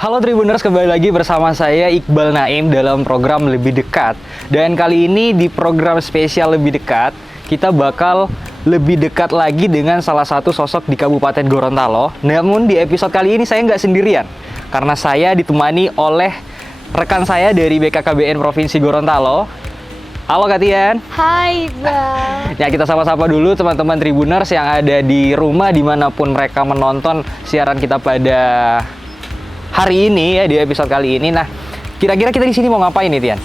Halo Tribuners, kembali lagi bersama saya Iqbal Naim dalam program Lebih Dekat. Dan kali ini di program spesial Lebih Dekat, kita bakal lebih dekat lagi dengan salah satu sosok di Kabupaten Gorontalo. Namun di episode kali ini saya nggak sendirian, karena saya ditemani oleh rekan saya dari BKKBN Provinsi Gorontalo. Halo Kak Tian. Hai Bang. Ya, kita sama-sama dulu teman-teman Tribuners yang ada di rumah dimanapun mereka menonton siaran kita pada hari ini ya, di episode kali ini. Nah, kira-kira kita di sini mau ngapain nih, Tian?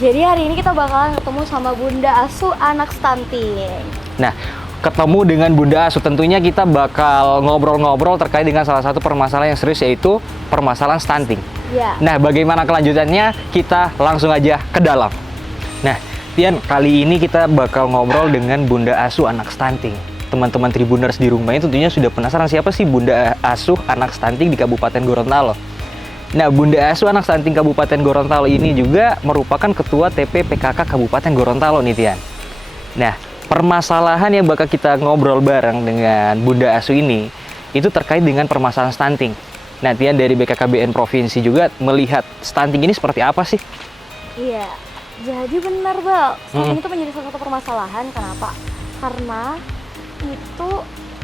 Jadi hari ini kita bakalan ketemu sama Bunda Asuh anak stunting. Nah, ketemu dengan Bunda Asuh, tentunya kita bakal ngobrol-ngobrol terkait dengan salah satu permasalahan yang serius, yaitu permasalahan stunting. Ya. Nah, bagaimana kelanjutannya? Kita langsung aja ke dalam. Nah, Tian, kali ini kita bakal ngobrol dengan Bunda Asuh anak stunting. Teman-teman Tribuners di rumah ini tentunya sudah penasaran siapa sih Bunda Asuh anak stunting di Kabupaten Gorontalo. Nah, Bunda Asuh anak stunting Kabupaten Gorontalo ini juga merupakan Ketua TP PKK Kabupaten Gorontalo nih, Tian. Nah, permasalahan yang bakal kita ngobrol bareng dengan Bunda Asuh ini itu terkait dengan permasalahan stunting. Nah, Tian dari BKKBN Provinsi juga melihat stunting ini seperti apa sih? Iya, jadi benar Bang. Stunting itu menjadi salah satu permasalahan. Kenapa? Karena itu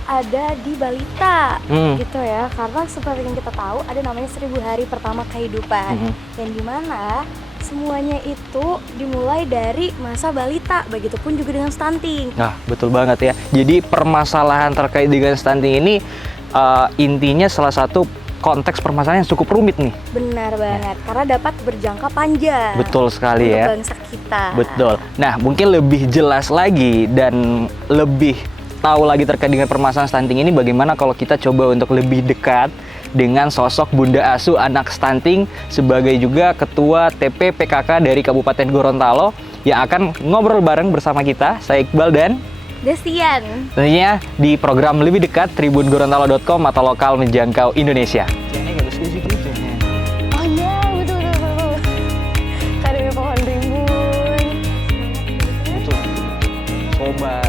ada di balita gitu ya, karena seperti yang kita tahu ada namanya 1000 hari pertama kehidupan, yang dimana semuanya itu dimulai dari masa balita, begitupun juga dengan stunting. Nah, betul banget ya. Jadi permasalahan terkait dengan stunting ini intinya salah satu konteks permasalahan yang cukup rumit nih. Benar banget, karena dapat berjangka panjang. Betul sekali untuk ya. bangsa kita. Betul. Nah, mungkin lebih jelas lagi dan lebih tahu lagi terkait dengan permasalahan stunting ini, bagaimana kalau kita coba untuk lebih dekat dengan sosok Bunda Asuh anak stunting sebagai juga Ketua TP PKK dari Kabupaten Gorontalo yang akan ngobrol bareng bersama kita, saya Iqbal dan Destian. tentunya di program Lebih Dekat tribungorontalo.com, mata lokal menjangkau Indonesia. Oh iya, betul. Kadang pohon rimbun. Betul. Coba.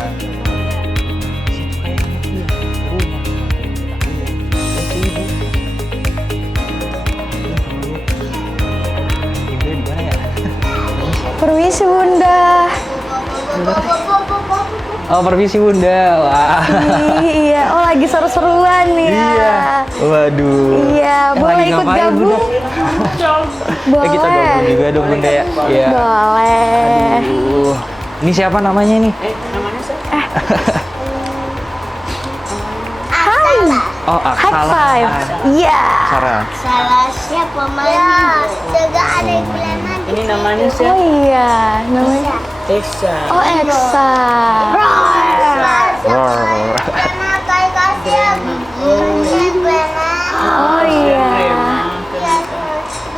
Permisi Bunda. Oh, permisi Bunda. Wah. Iya, oh lagi seru-seruan nih ya. Iya. Waduh. Iya, boleh lagi ikut ngapain, gabung? Boleh. Kita gabung juga dong Bunda ya. Iya. Boleh. Aduh. Ini siapa namanya nih? Namanya siapa? Hai. Oh, High Aksala. five. Iya. Sarah. Salah siapa mandi? Juga ada yang bilang mandi. Ini namanya Oh siapa? iya, namanya. Esa. Oh Eksa. Karena kayak kasih Oh iya.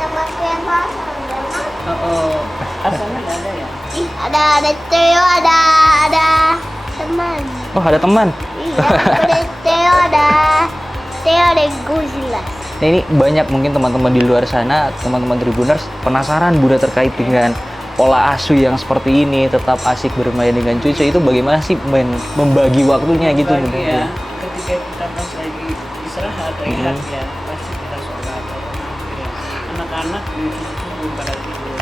Nama siapa? Oh, asalnya nggak ada ya? Ada Theo, ada teman. Oh, ada teman. Iya, ada Theo, ada Godzilla. Nah, ini banyak mungkin teman-teman di luar sana, teman-teman Tribuners penasaran Bunda terkait dengan pola asuh yang seperti ini, tetap asik bermain dengan cucu, itu bagaimana sih membagi waktunya gitu Bunda? Ya, ketika kita pas lagi istirahat, rehat ya, pasti kita sholat ya. Anak-anak cucu belum pada tidur.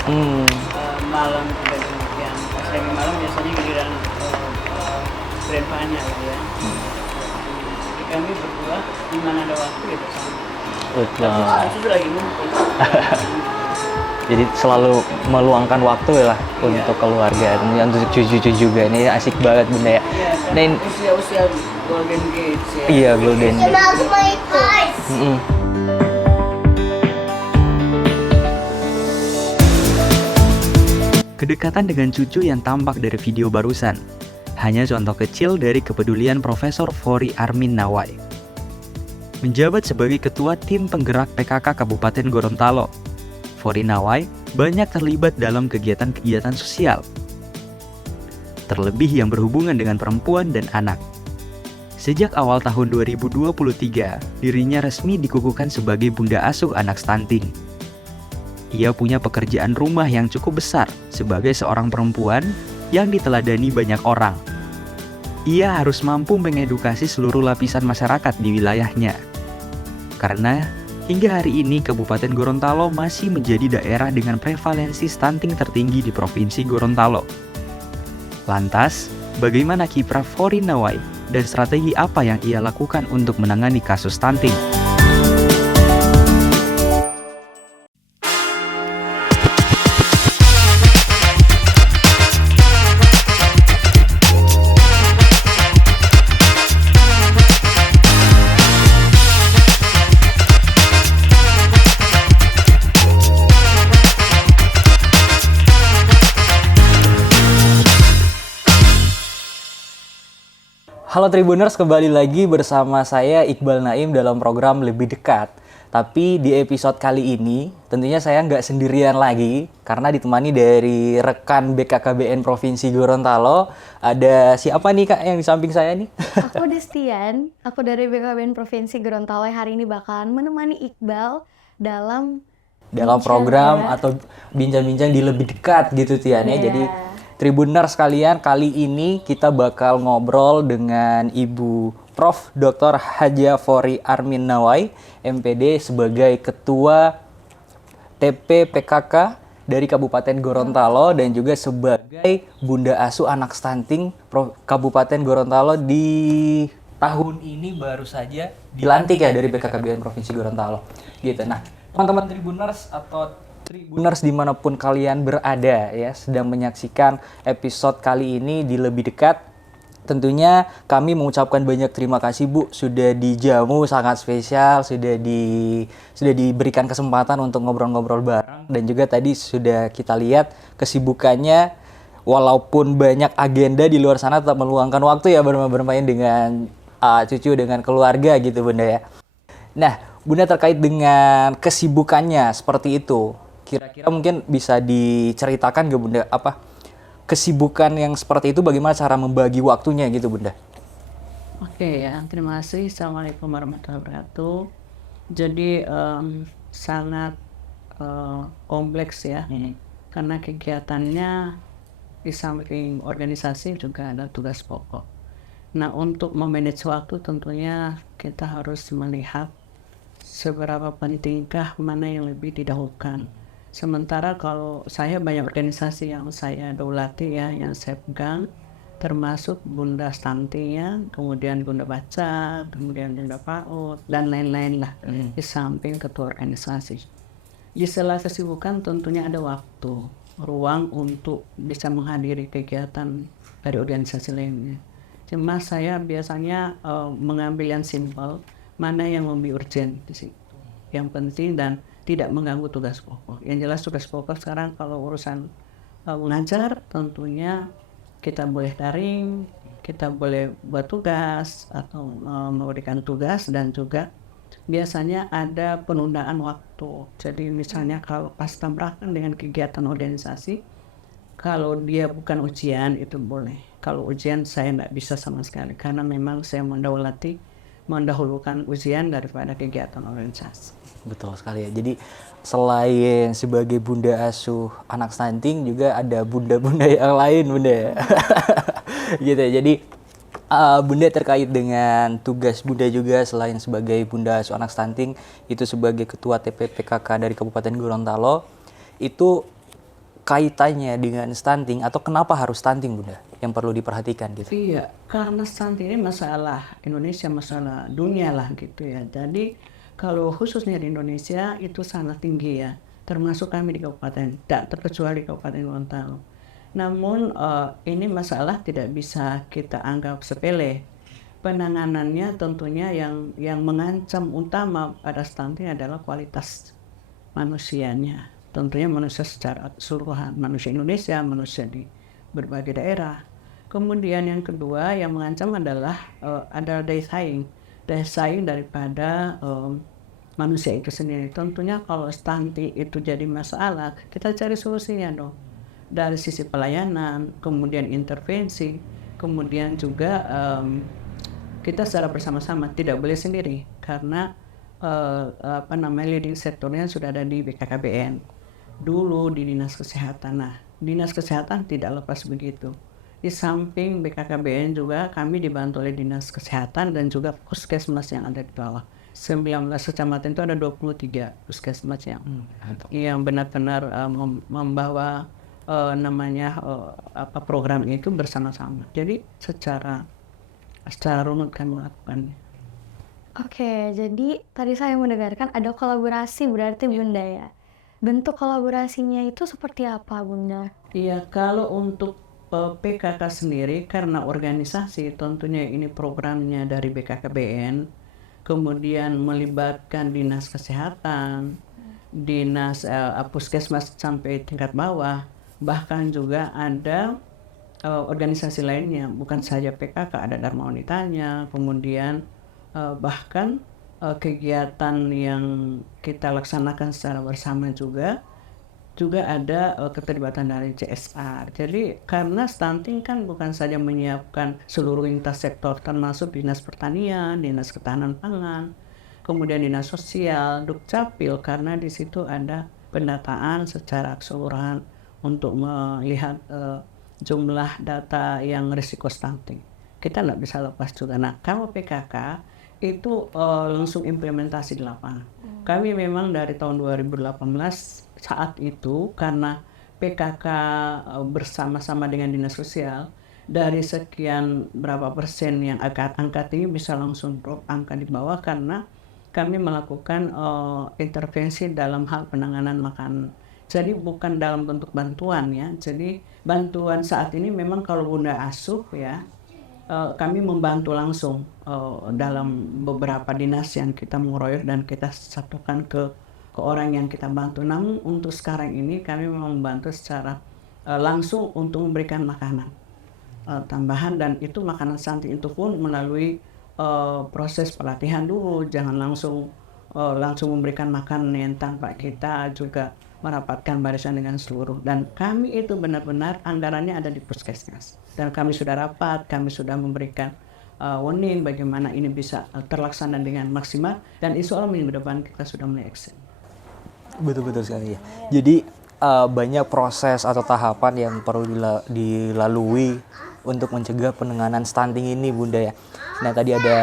Malam juga demikian. Pas lagi malam biasanya giliran grandpa-nya gitu ya. Jadi kami berdua di mana ada waktu ya bersama. Betul. Cucu lagi ngumpul. Jadi selalu meluangkan waktu lah untuk keluarga, tentunya untuk cucu-cucu juga. Ini asik banget Bunda ya. Iya, Nah, kan usia-usia golden age ya. iya, golden. Coba aku mau ikut. Kedekatan dengan cucu yang tampak dari video barusan hanya contoh kecil dari kepedulian Profesor Fori Armin Nawai. Menjabat sebagai Ketua Tim Penggerak PKK Kabupaten Gorontalo, Fori Nawai banyak terlibat dalam kegiatan-kegiatan sosial, terlebih yang berhubungan dengan perempuan dan anak. Sejak awal tahun 2023, dirinya resmi dikukuhkan sebagai Bunda Asuh anak stunting. Ia punya pekerjaan rumah yang cukup besar sebagai seorang perempuan yang diteladani banyak orang. Ia harus mampu mengedukasi seluruh lapisan masyarakat di wilayahnya. Karena Hingga hari ini Kabupaten Gorontalo masih menjadi daerah dengan prevalensi stunting tertinggi di Provinsi Gorontalo. Lantas, bagaimana kiprah Fori Nawai dan strategi apa yang ia lakukan untuk menangani kasus stunting? Halo Tribuners, kembali lagi bersama saya Iqbal Naim dalam program Lebih Dekat. Tapi di episode kali ini tentunya saya nggak sendirian lagi karena ditemani dari rekan BKKBN Provinsi Gorontalo. Ada siapa nih Kak yang di samping saya nih? Aku Destian, aku dari BKKBN Provinsi Gorontalo yang hari ini bakalan menemani Iqbal dalam program atau bincang-bincang di Lebih Dekat gitu Tian ya. Jadi Tribuners sekalian, kali ini kita bakal ngobrol dengan Ibu Prof. Dr. Haja Fori Armin Nawai, MPD sebagai Ketua TP PKK dari Kabupaten Gorontalo dan juga sebagai Bunda Asuh Anak Stunting Kabupaten Gorontalo di tahun ini baru saja dilantik ya dari BKKBN Provinsi Gorontalo. Gitu. Nah, teman-teman Tribuners atau Tribuners dimanapun kalian berada ya sedang menyaksikan episode kali ini di Lebih Dekat. Tentunya kami mengucapkan banyak terima kasih Bu sudah dijamu sangat spesial, sudah diberikan kesempatan untuk ngobrol-ngobrol bareng dan juga tadi sudah kita lihat kesibukannya walaupun banyak agenda di luar sana tetap meluangkan waktu ya bermain dengan cucu dengan keluarga gitu Bunda ya. Nah, Bunda terkait dengan kesibukannya seperti itu. Kira-kira mungkin bisa diceritakan nggak Bunda apa kesibukan yang seperti itu bagaimana cara membagi waktunya gitu Bunda? Oke ya, terima kasih. Assalamualaikum warahmatullahi wabarakatuh. Jadi sangat kompleks ya, karena kegiatannya di samping organisasi juga ada tugas pokok. Nah untuk memanage waktu tentunya kita harus melihat seberapa pentingkah mana yang lebih didahulukan. Sementara kalau saya banyak organisasi yang saya daulati ya, yang saya pegang, termasuk Bunda Stunting ya, kemudian Bunda Baca, kemudian Bunda PAUD, dan lain-lain lah, di samping ketua organisasi. Di sela kesibukan tentunya ada waktu, ruang untuk bisa menghadiri kegiatan dari organisasi lainnya. Cuma saya biasanya mengambil yang simpel, mana yang lebih urgent di situ, yang penting dan tidak mengganggu tugas pokok. Yang jelas tugas pokok sekarang kalau urusan mengajar tentunya kita boleh daring, kita boleh buat tugas atau memberikan tugas dan juga biasanya ada penundaan waktu. Jadi misalnya kalau pas tabrakan dengan kegiatan organisasi, kalau dia bukan ujian itu boleh. Kalau ujian saya tidak bisa sama sekali karena memang saya mendahulukan ujian daripada kegiatan organisasi. Betul sekali ya. Jadi selain sebagai Bunda Asuh Anak Stunting juga ada bunda-bunda yang lain Bunda ya. Gitu ya. Jadi Bunda terkait dengan tugas Bunda juga selain sebagai Bunda Asuh Anak Stunting itu sebagai Ketua TP PKK dari Kabupaten Gorontalo itu kaitannya dengan stunting atau kenapa harus stunting Bunda yang perlu diperhatikan gitu? Iya, karena stunting ini masalah Indonesia, masalah dunia lah gitu ya. Jadi kalau khususnya di Indonesia itu sangat tinggi ya, termasuk kami di kabupaten, tidak terkecuali Kabupaten Gorontalo. Namun ini masalah tidak bisa kita anggap sepele. Penanganannya tentunya yang mengancam utama pada stunting adalah kualitas manusianya. Tentunya manusia secara keseluruhan, manusia Indonesia, manusia di berbagai daerah. Kemudian yang kedua yang mengancam adalah daya saing daripada manusia itu sendiri. Tentunya kalau stunting itu jadi masalah, kita cari solusinya dong. Dari sisi pelayanan, kemudian intervensi, kemudian juga kita secara bersama-sama, tidak boleh sendiri karena leading sektornya sudah ada di BKKBN. Dulu di Dinas Kesehatan. Nah, Dinas Kesehatan tidak lepas begitu. Di samping BKKBN juga kami dibantu oleh Dinas Kesehatan dan juga puskesmas yang ada di bawah. 19 kecamatan itu ada 23 puskesmas yang benar-benar membawa program itu bersama-sama. Jadi secara runut kami melakukannya. Oke, jadi tadi saya mendengarkan ada kolaborasi berarti Bunda ya. Bentuk kolaborasinya itu seperti apa Bunda? Iya, kalau untuk PKK sendiri karena organisasi tentunya ini programnya dari BKKBN, kemudian melibatkan dinas kesehatan, dinas puskesmas sampai tingkat bawah, bahkan juga ada organisasi lainnya, bukan saja PKK, ada Dharma Wanitanya, kemudian bahkan kegiatan yang kita laksanakan secara bersama juga ada keterlibatan dari CSR. Jadi karena stunting kan bukan saja menyiapkan seluruh lintas sektor, termasuk dinas pertanian, dinas ketahanan pangan, kemudian dinas sosial, Dukcapil, karena di situ ada pendataan secara keseluruhan untuk melihat jumlah data yang risiko stunting. Kita nggak bisa lepas juga. Nah, kalau PKK itu langsung implementasi di lapangan. Kami memang dari tahun 2018 saat itu karena PKK bersama-sama dengan dinas sosial, dari sekian berapa persen yang angka ini bisa langsung drop angka di bawah karena kami melakukan intervensi dalam hal penanganan makanan. Jadi bukan dalam bentuk bantuan ya. Jadi bantuan saat ini memang kalau Bunda Asuh ya, kami membantu langsung dalam beberapa dinas yang kita mengeroyok dan kita satukan ke orang yang kita bantu. Namun untuk sekarang ini kami membantu secara langsung untuk memberikan makanan tambahan, dan itu makanan stunting itu pun melalui proses pelatihan dulu, jangan langsung memberikan makanan yang tanpa kita juga merapatkan barisan dengan seluruh. Dan kami itu benar-benar anggarannya ada di puskesmas. Dan kami sudah rapat, kami sudah memberikan warning bagaimana ini bisa terlaksana dengan maksimal. Dan insya Allah minggu depan kita sudah mulai action. Betul-betul sekali ya. Jadi banyak proses atau tahapan yang perlu dilalui untuk mencegah penanganan stunting ini Bunda ya. Nah tadi ada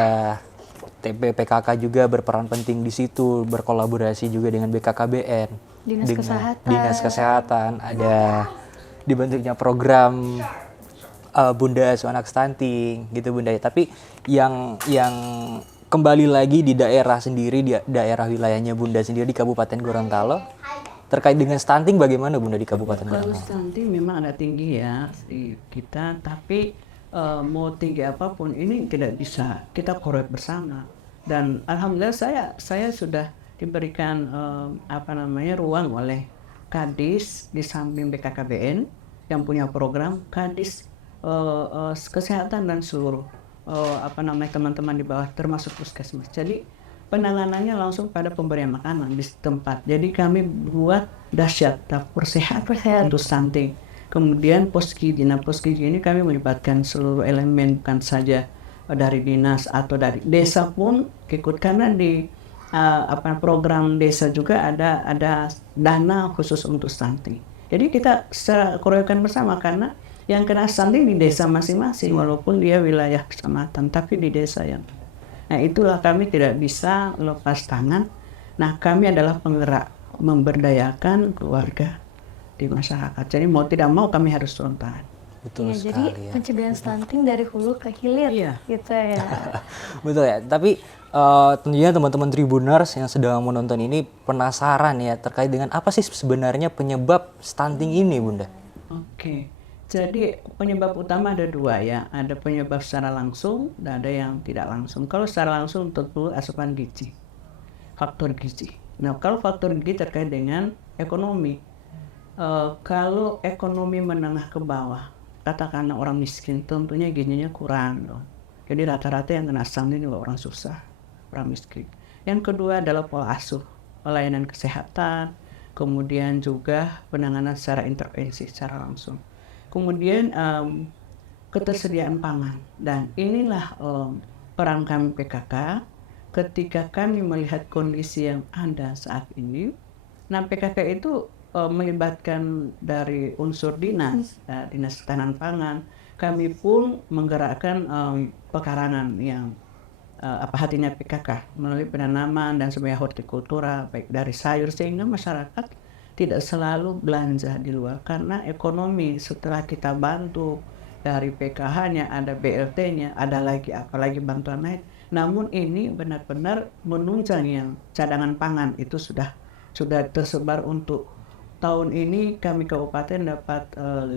TPPKK juga berperan penting di situ, berkolaborasi juga dengan BKKBN, Dinas Kesehatan, ada dibentuknya program Bunda Asuh Anak Stunting gitu Bunda ya. Tapi yang kembali lagi di daerah sendiri, di daerah wilayahnya Bunda sendiri di Kabupaten Gorontalo, terkait dengan stunting bagaimana Bunda di Kabupaten Gorontalo? Kalau stunting memang ada tinggi ya di kita, tapi mau tinggi apapun ini tidak bisa kita korek bersama. Dan alhamdulillah saya sudah diberikan ruang oleh Kadis di samping BKKBN yang punya program Kadis kesehatan dan seluruh teman-teman di bawah termasuk puskesmas. Jadi penanganannya langsung pada pemberian makanan di tempat. Jadi kami buat dahsyat dapur sehat untuk stunting. Kemudian poskiji. Nah poskiji ini kami melibatkan seluruh elemen, bukan saja dari dinas atau dari desa pun ikut, karena di program desa juga ada dana khusus untuk stunting. Jadi kita secara keroyokan bersama, karena yang kena stunting di desa masing-masing walaupun dia wilayah kecamatan, tapi di desa yang. Nah itulah kami tidak bisa lepas tangan. Nah kami adalah penggerak memberdayakan keluarga di masyarakat. Jadi mau tidak mau kami harus turun tangan. Betul ya, sekali jadi ya. pencegahan stunting dari hulu ke hilir gitu ya. Betul ya. Tapi tentunya teman-teman Tribuners yang sedang menonton ini penasaran ya terkait dengan apa sih sebenarnya penyebab stunting ini Bunda? Oke. Jadi penyebab utama ada dua ya, ada penyebab secara langsung dan ada yang tidak langsung. Kalau secara langsung tentu asupan gizi, faktor gizi. Nah kalau faktor gizi terkait dengan ekonomi, kalau ekonomi menengah ke bawah, katakanlah orang miskin, tentunya gizinya kurang dong. Jadi rata-rata yang kena stunting juga orang susah, orang miskin. Yang kedua adalah pola asuh, pelayanan kesehatan, kemudian juga penanganan secara intervensi secara langsung. Kemudian ketersediaan pangan, dan inilah peran kami PKK ketika kami melihat kondisi yang ada saat ini. Nah PKK itu melibatkan dari unsur dinas ketahanan pangan. Kami pun menggerakkan pekarangan yang hatinya PKK melalui penanaman dan sebagai hortikultura baik dari sayur, sehingga masyarakat tidak selalu belanja di luar karena ekonomi setelah kita bantu dari PKH-nya, ada BLT-nya, ada lagi apalagi bantuan lain. Namun ini benar-benar menunjang yang cadangan pangan itu sudah tersebar untuk tahun ini kami kabupaten dapat 50.000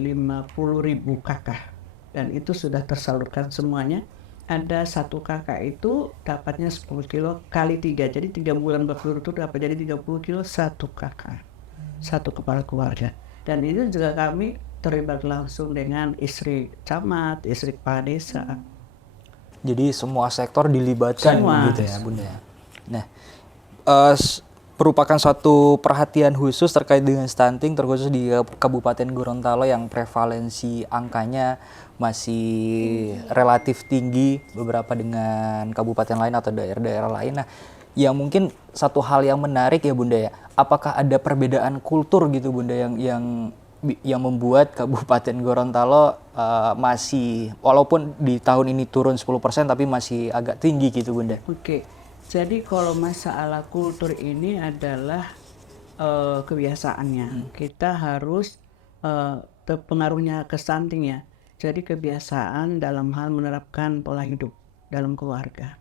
KK dan itu sudah tersalurkan semuanya. Ada satu kakak itu dapatnya 10 kilo kali 3, jadi 3 bulan berturut-turut dapat jadi 30 kilo satu kakak, satu kepala keluarga. Dan itu juga kami terlibat langsung dengan istri camat, istri kepala desa. Jadi semua sektor dilibatkan Semua. gitu ya Bunda. Nah, merupakan suatu perhatian khusus terkait dengan stunting terkhusus di Kabupaten Gorontalo yang prevalensi angkanya masih relatif tinggi beberapa dengan kabupaten lain atau daerah-daerah lain. Nah, yang mungkin satu hal yang menarik ya Bunda ya, apakah ada perbedaan kultur gitu Bunda yang membuat Kabupaten Gorontalo masih walaupun di tahun ini turun 10% tapi masih agak tinggi gitu Bunda? Oke. Jadi kalau masalah kultur ini adalah kebiasaannya. Kita harus terpengaruhnya ke stunting ya. Jadi kebiasaan dalam hal menerapkan pola hidup dalam keluarga.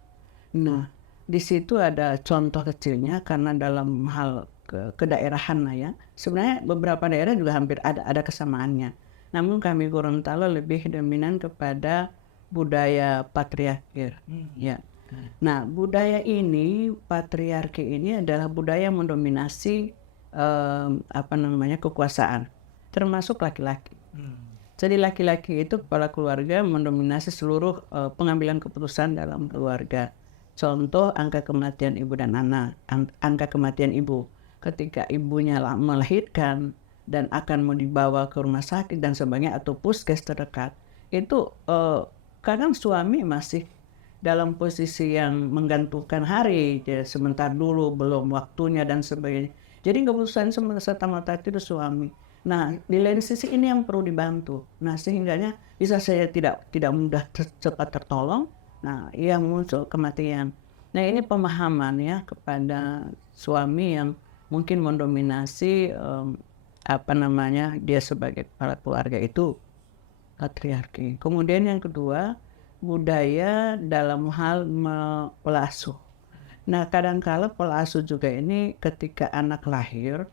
Nah, di situ ada contoh kecilnya karena dalam hal kedaerahan lah ya. Sebenarnya beberapa daerah juga hampir ada kesamaannya. Namun kami Gorontalo lebih dominan kepada budaya patriarki ya. Nah, budaya ini, patriarki ini adalah budaya yang mendominasi kekuasaan, termasuk laki-laki. Jadi laki-laki itu kepala keluarga mendominasi seluruh pengambilan keputusan dalam keluarga. Contoh angka kematian ibu dan anak, angka kematian ibu ketika ibunya melahirkan dan akan mau dibawa ke rumah sakit dan sebagainya atau puskes terdekat, itu kadang suami masih dalam posisi yang menggantungkan hari, ya, sebentar dulu belum waktunya dan sebagainya. Jadi keputusan serta-merta itu suami. Nah, di lain sisi ini yang perlu dibantu. Nah, sehingganya bisa saya tidak mudah cepat tertolong. Nah, yang muncul kematian. Nah, ini pemahaman ya kepada suami yang mungkin mendominasi dia sebagai kepala keluarga itu patriarki. Kemudian yang kedua, budaya dalam hal pola asuh. Nah, kadang-kala pola asuh juga ini ketika anak lahir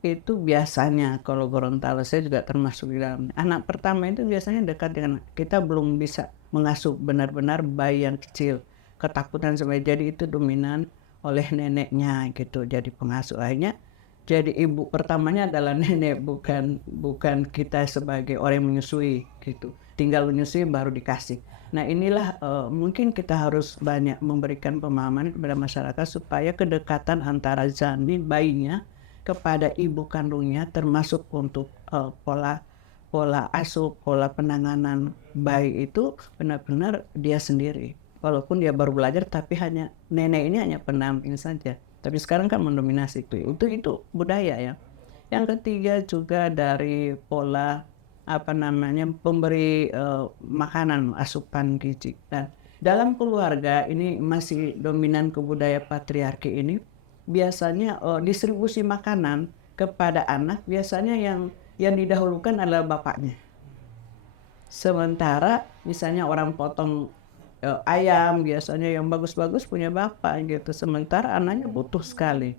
itu biasanya kalau Gorontalo saya juga termasuk di dalam. Anak pertama itu biasanya dekat dengan kita belum bisa mengasuh benar-benar bayi yang kecil, ketakutan sebagai jadi itu dominan oleh neneknya gitu. Jadi pengasuh akhirnya jadi ibu pertamanya adalah nenek, bukan kita sebagai orang yang menyusui gitu. Tinggal menyusui baru dikasih. Nah, inilah mungkin kita harus banyak memberikan pemahaman kepada masyarakat supaya kedekatan antara janin bayinya kepada ibu kandungnya termasuk untuk pola asuh, pola penanganan bayi itu benar-benar dia sendiri. Walaupun dia baru belajar tapi nenek ini hanya pendamping saja. Tapi sekarang kan mendominasi itu budaya ya. Yang ketiga juga dari pola pemberi makanan asupan gizi. Dan dalam keluarga ini masih dominan ke budaya patriarki ini. Biasanya distribusi makanan kepada anak biasanya yang didahulukan adalah bapaknya. Sementara misalnya orang potong ayam biasanya yang bagus-bagus punya bapak gitu. Sementara anaknya butuh sekali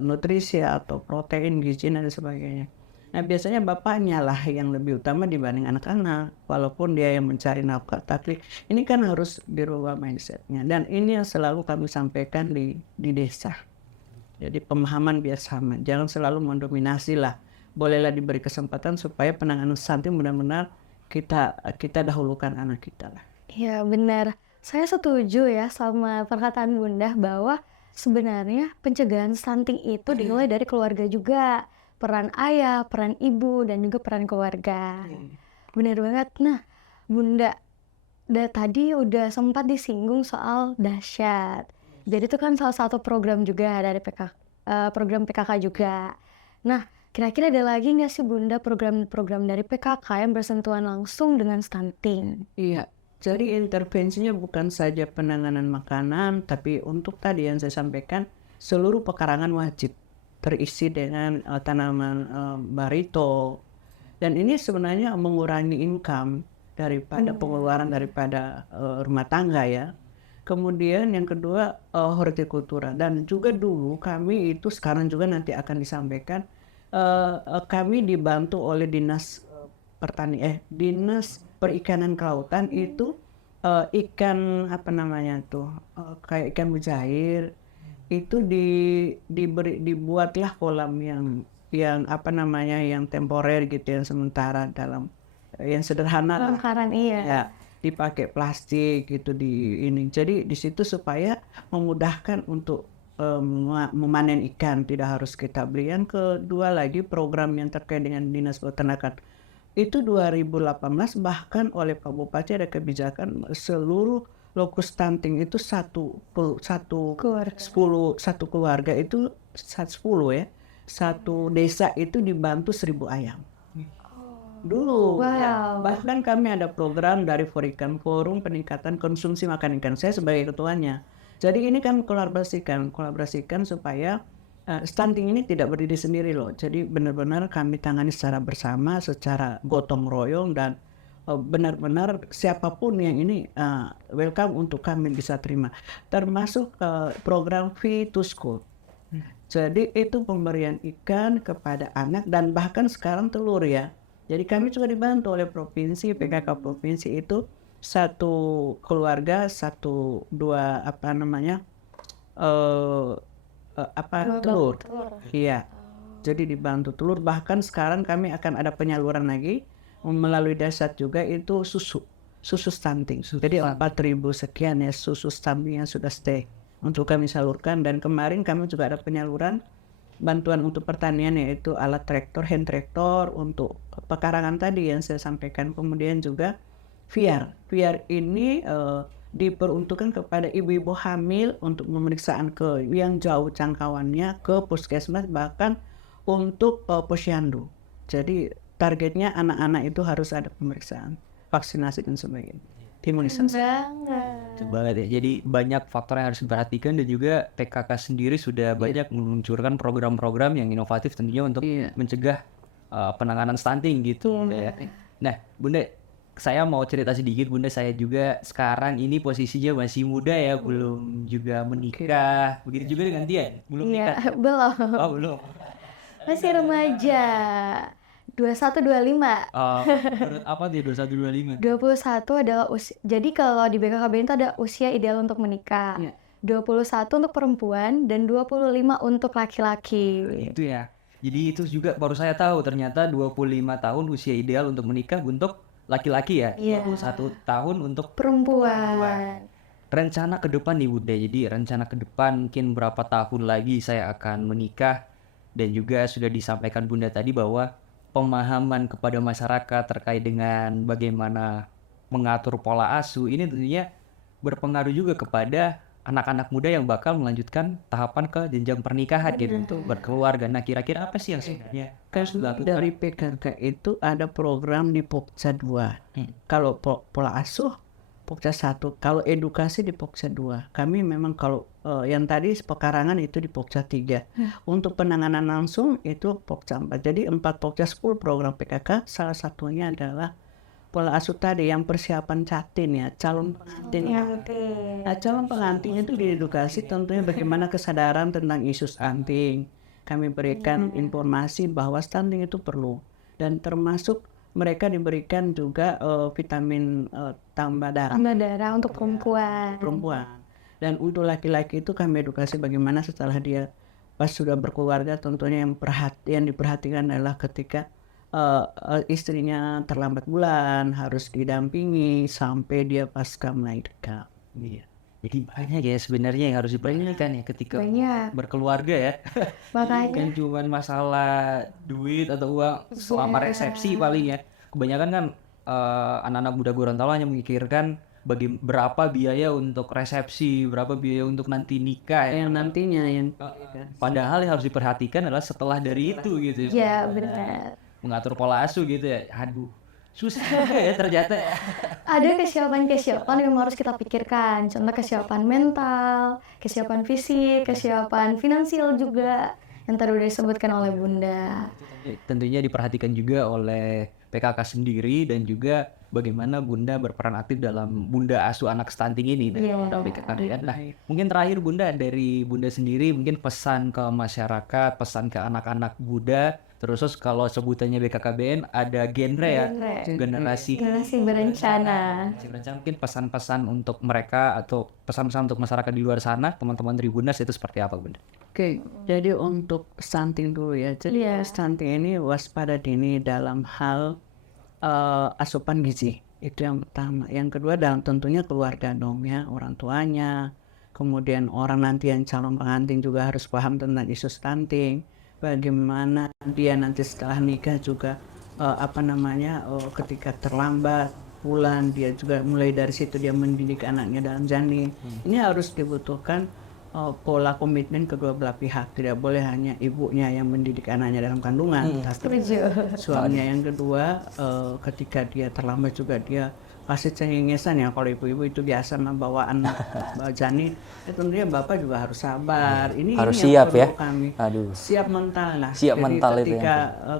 nutrisi atau protein, gizi dan sebagainya. Nah, biasanya bapaknya lah yang lebih utama dibanding anak-anak. Walaupun dia yang mencari nafkah, tapi ini kan harus dirubah mindsetnya. Dan ini yang selalu kami sampaikan di desa. Jadi pemahaman biar sama. Jangan selalu mendominasi lah. Bolehlah diberi kesempatan supaya penanganan stunting benar-benar kita dahulukan anak kita lah. Ya benar. Saya setuju ya sama perkataan Bunda bahwa sebenarnya pencegahan stunting itu dimulai dari keluarga juga. Peran ayah, peran ibu, dan juga peran keluarga. Benar banget. Nah, Bunda, tadi udah sempat disinggung soal dahsyat. Jadi itu kan salah satu program juga dari program PKK juga. Nah, kira-kira ada lagi nggak sih Bunda program-program dari PKK yang bersentuhan langsung dengan stunting? Iya, Jadi intervensinya bukan saja penanganan makanan, tapi untuk tadi yang saya sampaikan, seluruh pekarangan wajib terisi dengan tanaman barito. Dan ini sebenarnya mengurangi income daripada pengeluaran daripada rumah tangga ya. Kemudian yang kedua hortikultura, dan juga dulu kami itu sekarang juga nanti akan disampaikan, kami dibantu oleh dinas dinas perikanan kelautan itu ikan apa namanya tuh kayak ikan mujair itu dibuatlah kolam yang apa namanya yang temporer gitu, yang sementara dalam yang sederhana lah. Longkaran, iya. Ya, dipakai plastik gitu di ini. Jadi di situ supaya memudahkan untuk memanen ikan, tidak harus kita beli. Yang kedua lagi program yang terkait dengan Dinas Peternakan. Itu 2018 bahkan oleh Pak Bupati ada kebijakan seluruh lokus stunting itu satu keluarga itu 10 ya. Satu desa itu dibantu 1.000 ayam. Dulu ya, bahkan kami ada program dari Forikan, Forum Peningkatan Konsumsi Makan Ikan, saya sebagai ketuanya. Jadi ini kan kolaborasikan supaya stunting ini tidak berdiri sendiri loh. Jadi benar-benar kami tangani secara bersama, secara gotong royong, dan benar-benar siapapun yang ini welcome untuk kami bisa terima. Termasuk program Feed to School. Jadi itu pemberian ikan kepada anak dan bahkan sekarang telur ya. Jadi kami juga dibantu oleh provinsi, PKK provinsi itu satu keluarga, dua apa namanya telur. Iya. Jadi dibantu telur. Bahkan sekarang kami akan ada penyaluran lagi melalui dasar juga itu susu stunting. Jadi 4.000 sekian ya susu stunting yang sudah stay untuk kami salurkan. Dan kemarin kami juga ada penyaluran bantuan untuk pertanian, yaitu alat traktor, hand traktor untuk pekarangan tadi yang saya sampaikan. Kemudian juga VR ini diperuntukkan kepada ibu-ibu hamil untuk pemeriksaan ke yang jauh jangkauannya ke puskesmas, bahkan untuk posyandu. Jadi targetnya anak-anak itu harus ada pemeriksaan, vaksinasi dan sebagainya. Imunisasi. Banget ya. Jadi banyak faktor yang harus diperhatikan, dan juga PKK sendiri sudah banyak meluncurkan program-program yang inovatif tentunya untuk mencegah penanganan stunting gitu ya. Nah, Bunda, saya mau cerita sedikit. Bunda, saya juga sekarang ini posisinya masih muda ya, belum juga menikah. Begitu juga dengan Tian, belum nikah. Iya, belum. Oh, belum. Masih remaja. 21-25. Menurut apa dia 21-25? 21 adalah usia. Jadi kalau di BKKBN itu ada usia ideal untuk menikah. 21 untuk perempuan dan 25 untuk laki-laki. Itu ya. Jadi itu juga baru saya tahu, ternyata 25 tahun usia ideal untuk menikah untuk laki-laki ya. 21 tahun untuk perempuan. Rencana ke depan nih Bunda. Jadi rencana ke depan mungkin berapa tahun lagi saya akan menikah, dan juga sudah disampaikan Bunda tadi bahwa pemahaman kepada masyarakat terkait dengan bagaimana mengatur pola asuh ini tentunya berpengaruh juga kepada anak-anak muda yang bakal melanjutkan tahapan ke jenjang pernikahan gitu, berkeluarga. Nah, kira-kira apa sih yang sebenarnya dari PKK itu ada program di Pokja 2. Kalau pola asuh Pokja 1, kalau edukasi di Pokja 2. Kami memang kalau yang tadi pekarangan itu di Pokja 3. Untuk penanganan langsung itu Pokja 4. Jadi 4 Pokja 10 program PKK, salah satunya adalah pola asuh tadi yang persiapan catin ya, calon pengantin. Nah, calon pengantin itu diedukasi tentunya bagaimana kesadaran tentang isu stunting. Kami berikan informasi bahwa stunting itu perlu, dan termasuk mereka diberikan juga vitamin tambah darah. Tambah darah untuk perempuan. Dan untuk laki-laki itu kami edukasi bagaimana setelah dia pas sudah berkeluarga, tentunya yang diperhatikan adalah ketika istrinya terlambat bulan harus didampingi sampai dia pasca melahirkan. Iya. Jadi banyak ya sebenarnya yang harus diperhatikan ya ketika berkeluarga ya. Makanya Bukan cuma masalah duit atau uang selama resepsi paling ya. Kebanyakan kan anak-anak muda Gorontalo hanya memikirkan berapa biaya untuk resepsi, berapa biaya untuk nanti nikah ya. Yang nantinya Padahal yang harus diperhatikan adalah setelah dari itu gitu. Iya, benar. Mengatur pola asuh gitu ya. Aduh. Susah juga ya ternyata ya. Ada kesiapan-kesiapan yang harus kita pikirkan. Contoh kesiapan mental, kesiapan fisik, kesiapan finansial juga yang tadi udah disebutkan oleh Bunda. Tentunya diperhatikan juga oleh PKK sendiri dan juga bagaimana Bunda berperan aktif dalam Bunda Asuh Anak Stunting ini. Iya. Nah, mungkin terakhir Bunda, dari Bunda sendiri mungkin pesan ke masyarakat, pesan ke anak-anak Bunda, terus kalau sebutannya BKKBN ada genre ya, generasi Berencana. mungkin pesan-pesan untuk mereka atau pesan-pesan untuk masyarakat di luar sana, teman-teman Tribuners itu seperti apa Bunda? Oke, jadi untuk stunting dulu ya. Jadi Iya. stunting ini waspada dini dalam hal asupan gizi. Itu yang pertama. Yang kedua dalam tentunya keluarga dong ya, orang tuanya. Kemudian orang nanti yang calon pengantin juga harus paham tentang isu stunting. Bagaimana dia nanti setelah nikah juga ketika terlambat bulan dia juga mulai dari situ dia mendidik anaknya dalam janin. Ini harus dibutuhkan pola komitmen kedua belah pihak. Tidak boleh hanya ibunya yang mendidik anaknya dalam kandungan, tapi suaminya. Yang kedua, ketika dia terlambat juga dia pasti cengengesan ya. Kalau ibu-ibu itu biasa membawa anak janin, tentunya bapak juga harus sabar. Ini Harus yang siap perlu ya. kami siap mental lah. Siap Jadi mental itu ketika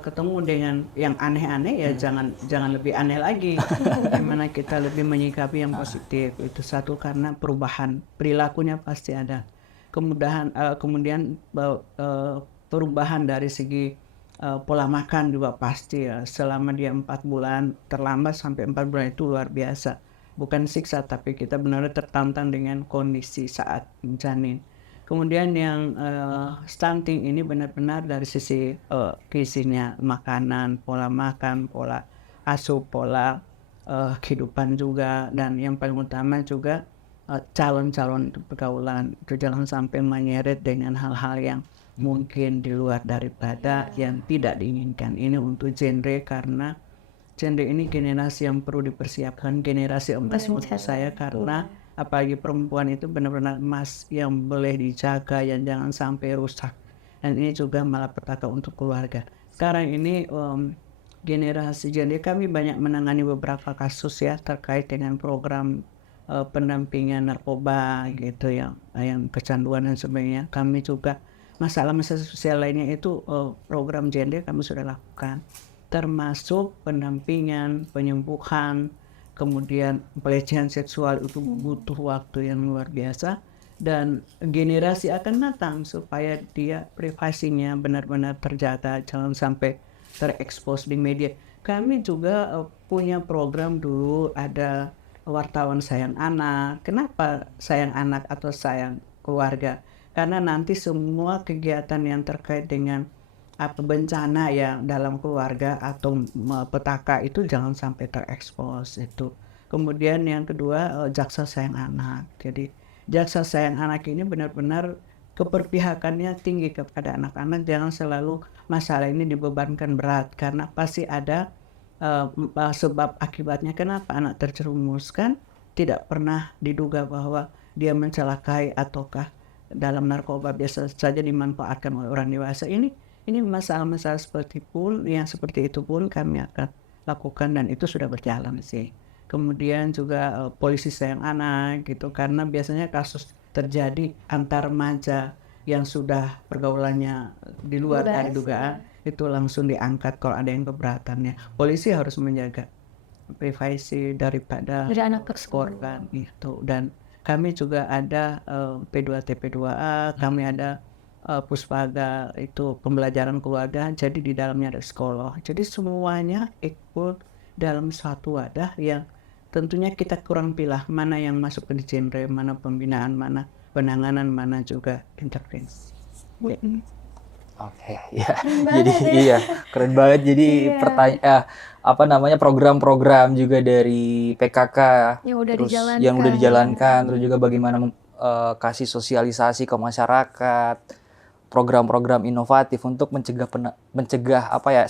ketemu dengan yang aneh-aneh ya jangan lebih aneh lagi. Gimana kita lebih menyikapi yang positif. Itu satu, karena perubahan perilakunya pasti ada. Kemudian perubahan dari segi pola makan juga pasti ya. Selama dia 4 bulan, terlambat sampai 4 bulan itu luar biasa. Bukan siksa, tapi kita benar-benar tertantang dengan kondisi saat janin. Kemudian yang stunting ini benar-benar dari sisi gizinya, makanan, pola makan, pola asuh, pola kehidupan juga, dan yang paling utama juga calon-calon pergaulan. Itu jangan sampai menyeret dengan hal-hal yang mungkin di luar daripada yang tidak diinginkan. Ini untuk genre, karena genre ini generasi yang perlu dipersiapkan, generasi emas menurut saya, karena apalagi perempuan itu benar-benar emas yang boleh dijaga, yang jangan sampai rusak. Dan ini juga malapetaka untuk keluarga. Sekarang ini generasi genre, kami banyak menangani beberapa kasus ya terkait dengan program pendampingan narkoba gitu ya, yang kecanduan dan sebagainya. Kami juga masalah-masalah sosial lainnya itu program genre kami sudah lakukan, termasuk pendampingan, penyembuhan, kemudian pelecehan seksual itu butuh waktu yang luar biasa, dan generasi akan datang supaya dia privasinya benar-benar terjaga, jangan sampai terekspos di media. Kami juga punya program dulu, ada wartawan sayang anak. Kenapa sayang anak atau sayang keluarga? Karena nanti semua kegiatan yang terkait dengan bencana yang dalam keluarga atau petaka itu jangan sampai terekspos itu. Kemudian yang kedua, jaksa sayang anak. Jadi jaksa sayang anak ini benar-benar keberpihakannya tinggi kepada anak-anak. Jangan selalu masalah ini dibebankan berat, karena pasti ada sebab akibatnya. Kenapa anak terjerumuskan, tidak pernah diduga bahwa dia mencelakai ataukah dalam narkoba biasa saja dimanfaatkan oleh orang dewasa. Ini masalah-masalah seperti itu pun kami akan lakukan, dan itu sudah berjalan sih. Kemudian juga polisi sayang anak gitu, karena biasanya kasus terjadi antar remaja yang sudah pergaulannya di luar dari dugaan, itu langsung diangkat kalau ada yang keberatannya. Polisi harus menjaga privasi daripada anak korban itu. Dan kami juga ada P2T P2A, kami ada Puspaga, itu pembelajaran keluarga, jadi di dalamnya ada psikolog. Jadi semuanya ikut dalam suatu wadah yang tentunya kita kurang pilih mana yang masuk ke genre, mana pembinaan, mana penanganan, mana juga intervensi. Oke, ya. Jadi iya, keren banget. Jadi program-program juga dari PKK yang udah dijalankan, terus juga bagaimana kasih sosialisasi ke masyarakat, program-program inovatif untuk mencegah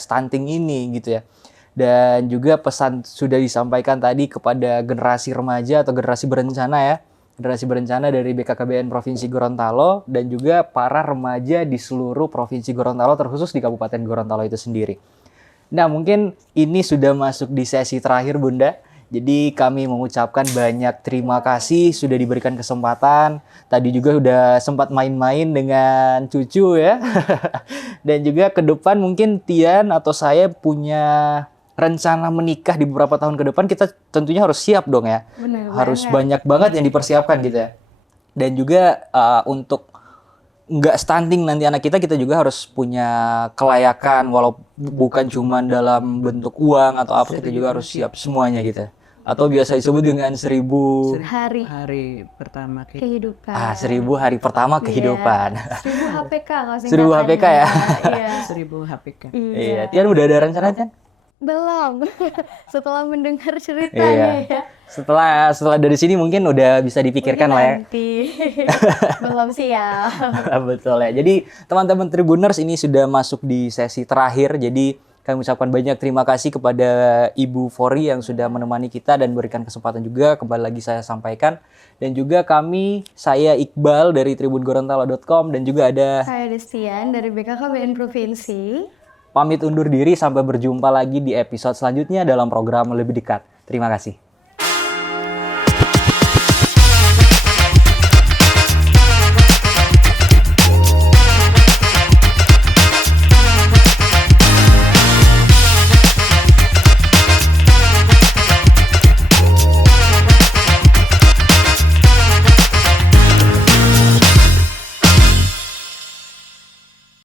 stunting ini gitu ya. Dan juga pesan sudah disampaikan tadi kepada generasi remaja atau generasi berencana ya. Generasi berencana dari BKKBN Provinsi Gorontalo dan juga para remaja di seluruh Provinsi Gorontalo, terkhusus di Kabupaten Gorontalo itu sendiri. Nah, mungkin ini sudah masuk di sesi terakhir, Bunda. Jadi kami mengucapkan banyak terima kasih sudah diberikan kesempatan. Tadi juga udah sempat main-main dengan cucu ya. Dan juga ke depan mungkin Tian atau saya punya rencana menikah di beberapa tahun ke depan, kita tentunya harus siap dong ya. Benar Harus banget. banyak banget yang dipersiapkan gitu ya. Dan juga untuk nggak stunting nanti anak kita juga harus punya kelayakan, walau bukan cuma dalam bentuk uang atau apa, kita juga harus siap semuanya gitu. Atau biasa disebut dengan 1000 hari pertama kehidupan. 1000 hari pertama kehidupan. 1000 HPK kalau 1000 HPK ya. Iya. 1000 HPK. Iya, Tian udah ada rencana, Tian? Belum. Setelah mendengar Iya. ceritanya ya. Setelah dari sini mungkin udah bisa dipikirkan Mungkin lah ya. nanti. Belum siap. Betul ya. Jadi teman-teman Tribuners, ini sudah masuk di sesi terakhir. Jadi kami ucapkan banyak terima kasih kepada Ibu Fori yang sudah menemani kita dan berikan kesempatan juga. Kembali lagi saya sampaikan. Dan juga saya Iqbal dari tribungorontalo.com, dan juga ada Saya Destian dari BKKBN Provinsi. pamit undur diri, sampai berjumpa lagi di episode selanjutnya dalam program Lebih Dekat. Terima kasih.